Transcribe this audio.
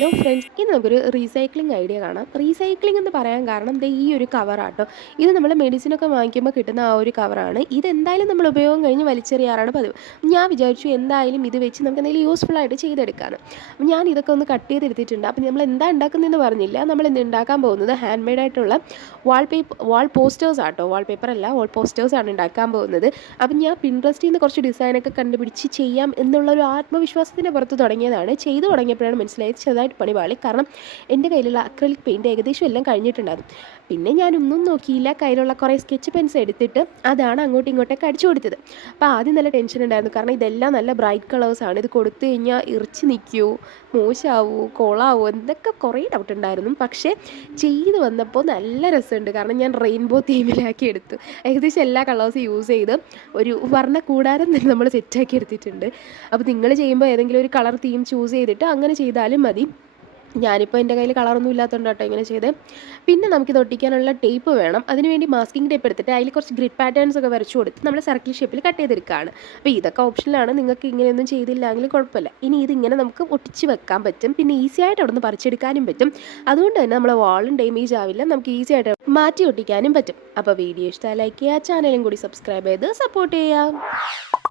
Hello friends, ഇന്ന് നമുക്കൊരു recycling idea കാണാം. റീസൈക്ലിംഗ് എന്ന് പറയാൻ കാരണം ദേ ഈ ഒരു കവറാട്ടോ. ഇത് നമ്മൾ മെഡിസിനൊക്കെ വാങ്ങിക്കുമ്പോൾ കിട്ടുന്ന ആ ഒരു കവറാണ്. ഇതെന്തായാലും നമ്മൾ ഉപയോഗം കഴിഞ്ഞ് വലിച്ചെറിയാറാണ് പതിവ്. ഞാൻ വിചാരിച്ചു എന്തായാലും ഇത് വെച്ച് നമുക്ക് എന്തെങ്കിലും യൂസ്ഫുൾ ആയിട്ട് ചെയ്തെടുക്കാമെന്ന്. അപ്പം ഞാൻ ഇതൊക്കെ ഒന്ന് കട്ട് ചെയ്തെടുത്തിട്ടുണ്ട്. അപ്പം നമ്മൾ എന്താ ഉണ്ടാക്കുന്നതെന്ന് പറഞ്ഞില്ല. നമ്മൾ ഇന്ന് ഉണ്ടാക്കാൻ പോകുന്നത് ഹാൻഡ് മെയ്ഡ് ആയിട്ടുള്ള വാൾ പോസ്റ്റേഴ്സ് ആട്ടോ. വാൾ പേപ്പർ അല്ല, വാൾ പോസ്റ്റേഴ്സാണ് ഉണ്ടാക്കാൻ പോകുന്നത്. അപ്പം ഞാൻ പിൻട്രസ്റ്റിൽ നിന്ന് കുറച്ച് ഡിസൈനൊക്കെ കണ്ടുപിടിച്ച് ചെയ്യാം എന്നുള്ള ഒരു ആത്മവിശ്വാസത്തിൻ്റെ പുറത്ത് തുടങ്ങിയതാണ്. ചെയ്തു തുടങ്ങിയപ്പോഴാണ് മനസ്സിലായത് ചെറുതായിട്ട് പണിപാളി. കാരണം എൻ്റെ കയ്യിലുള്ള അക്രിലിക് പെയിൻറ്റ് ഏകദേശം എല്ലാം കഴിഞ്ഞിട്ടുണ്ടായിരുന്നു. പിന്നെ ഞാനൊന്നും നോക്കിയില്ല, കയ്യിലുള്ള കുറേ സ്കെച്ച് പെൻസ് എടുത്തിട്ട് അതാണ് അങ്ങോട്ടും ഇങ്ങോട്ടൊക്കെ അടിച്ചു കൊടുത്തത്. അപ്പോൾ ആദ്യം നല്ല ടെൻഷൻ ഉണ്ടായിരുന്നു, കാരണം ഇതെല്ലാം നല്ല ബ്രൈറ്റ് കളേഴ്സാണ്. ഇത് കൊടുത്തു കഴിഞ്ഞാൽ ഇറിച്ച് നിൽക്കുമോ, മോശമാവുമോ, കൊളാവോ, എന്തൊക്കെ കുറേ ഡൗട്ട് ഉണ്ടായിരുന്നു. പക്ഷേ ചെയ്ത് വന്നപ്പോൾ നല്ല രസമുണ്ട്. കാരണം ഞാൻ റെയിൻബോ തീമിലാക്കി എടുത്തു. ഏകദേശം എല്ലാ കളേഴ്സും യൂസ് ചെയ്ത് ഒരു വർണ്ണ കൂടാരം തന്നെ നമ്മൾ സെറ്റാക്കി എടുത്തിട്ടുണ്ട്. അപ്പോൾ നിങ്ങൾ ചെയ്യുമ്പോൾ ഏതെങ്കിലും ഒരു കളർ തീം ചൂസ് ചെയ്തിട്ട് അങ്ങനെ ചെയ്താലും മതി. ഞാനിപ്പോൾ എൻ്റെ കയ്യിൽ കളറൊന്നും ഇല്ലാത്തതുകൊണ്ട് കേട്ടോ ഇങ്ങനെ ചെയ്ത്. പിന്നെ നമുക്കിത് ഒട്ടിക്കാനുള്ള ടേപ്പ് വേണം. അതിനുവേണ്ടി മാസ്കിംഗ് ടേപ്പ് എടുത്തിട്ട് അതിൽ കുറച്ച് ഗ്രിഡ് പാറ്റേൺസ് ഒക്കെ വരച്ചു കൊടുത്ത് നമ്മൾ സർക്കിൾ ഷേപ്പിൽ കട്ട് ചെയ്തെടുക്കുകയാണ്. അപ്പോൾ ഇതൊക്കെ ഓപ്ഷനിലാണ്, നിങ്ങൾക്ക് ഇങ്ങനെയൊന്നും ചെയ്തില്ലെങ്കിൽ കുഴപ്പമില്ല. ഇനി ഇതിങ്ങനെ നമുക്ക് ഒട്ടിച്ച് വെക്കാൻ പറ്റും. പിന്നെ ഈസി ആയിട്ട് അവിടെ നിന്ന് പറിച്ചെടുക്കാനും പറ്റും. അതുകൊണ്ട് തന്നെ നമ്മളെ വാളും ഡാമേജ് ആവില്ല, നമുക്ക് ഈസി ആയിട്ട് മാറ്റി ഒട്ടിക്കാനും പറ്റും. അപ്പോൾ വീഡിയോ ഇഷ്ടമായി ലൈക്ക് ചെയ്യുക, ചാനലും കൂടി സബ്സ്ക്രൈബ് ചെയ്ത് സപ്പോർട്ട് ചെയ്യുക.